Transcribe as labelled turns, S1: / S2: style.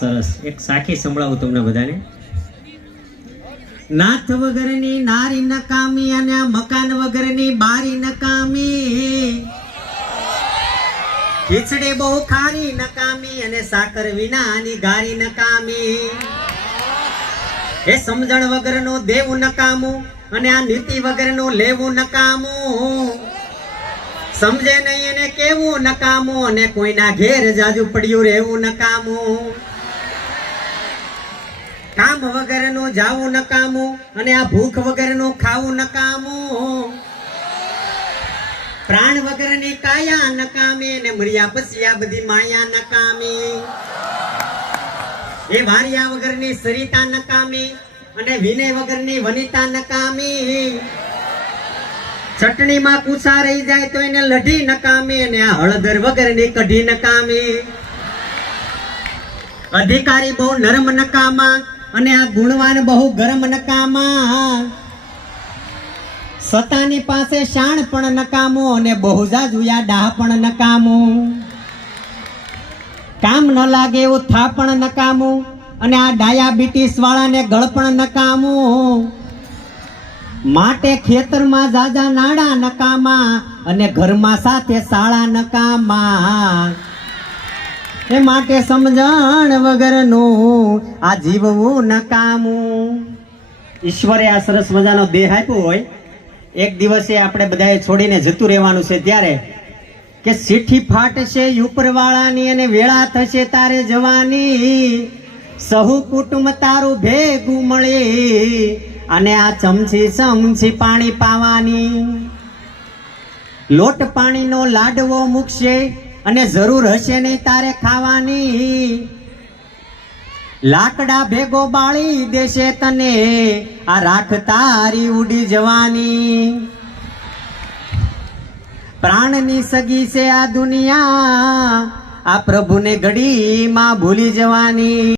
S1: સરસ. એક સાખી સંભળાવું તમને બધાને. નાથ વગરની નારી નકામી અને મકાન વગરની બારી નકામી. ખીચડી બહુ ખારી નકામી અને સાકર વિનાની ગારી નકામી. એ સમજણ વગરનું દેવું નકામું અને આ નીતિ વગરનું લેવું નકામું. સમજે નહીં એને કેવું નકામું અને કોઈના ઘેર જાજુ પડ્યું રહેવું નકામું. કામ વગરનું જાવું નકામું અને આ ભૂખ વગરનું ખાવું નકામું પ્રાણ વગરની કાયા નકામી અને મર્યા પછી આ બધી માયા નકામી એ વારિયા વગરની સરિતા નકામી અને વિનય વગરની વનિતા નકામી ચટણીમાં કુસા રહી જાય તો એને લઢી નકામી અને આ હળદર વગરની કઢી નકામી અધિકારી બહુ નરમ નકામા અને આ ગુણવાન બહુ ગરમ નકામા. સતાની પાસે શાણ પણ નકામો અને બહુ જાજુયા ડાહ પણ નકામું. કામ ન લાગે એવું થા પણ નકામું અને આ ડાયાબિટીસ વાળાને ગળ પણ નકામું. માટે ખેતરમાં જાજા નાડા નકામા અને ઘરમાં સાથે શાળા નકામા. એ માટે સમજણ વગરનું આ જીવવું નકામું. ઈશ્વરે આ સરસ મજાનો દેહ આપ્યો હોય, એક દિવસે આપણે બધાએ છોડીને જતું રહેવાનું છે ત્યારે કે સીઠી ફાટશે ઉપરવાળાની અને વેળા થશે તારે જવાની. સહુ કુટુંબ તારું ભેગું મળે અને આ ચમચી ચમચી પાણી પાવાની. લોટ પાણીનો લાડવો મૂકશે અને જરૂર હશે નહીં તારે ખાવાની. લાકડા ભેગો બાળી દેશે તને. આ રાખ તારી ઉડી જવાની. પ્રાણની સગી છે આ દુનિયા. આ પ્રભુને ઘડીમાં ભૂલી જવાની.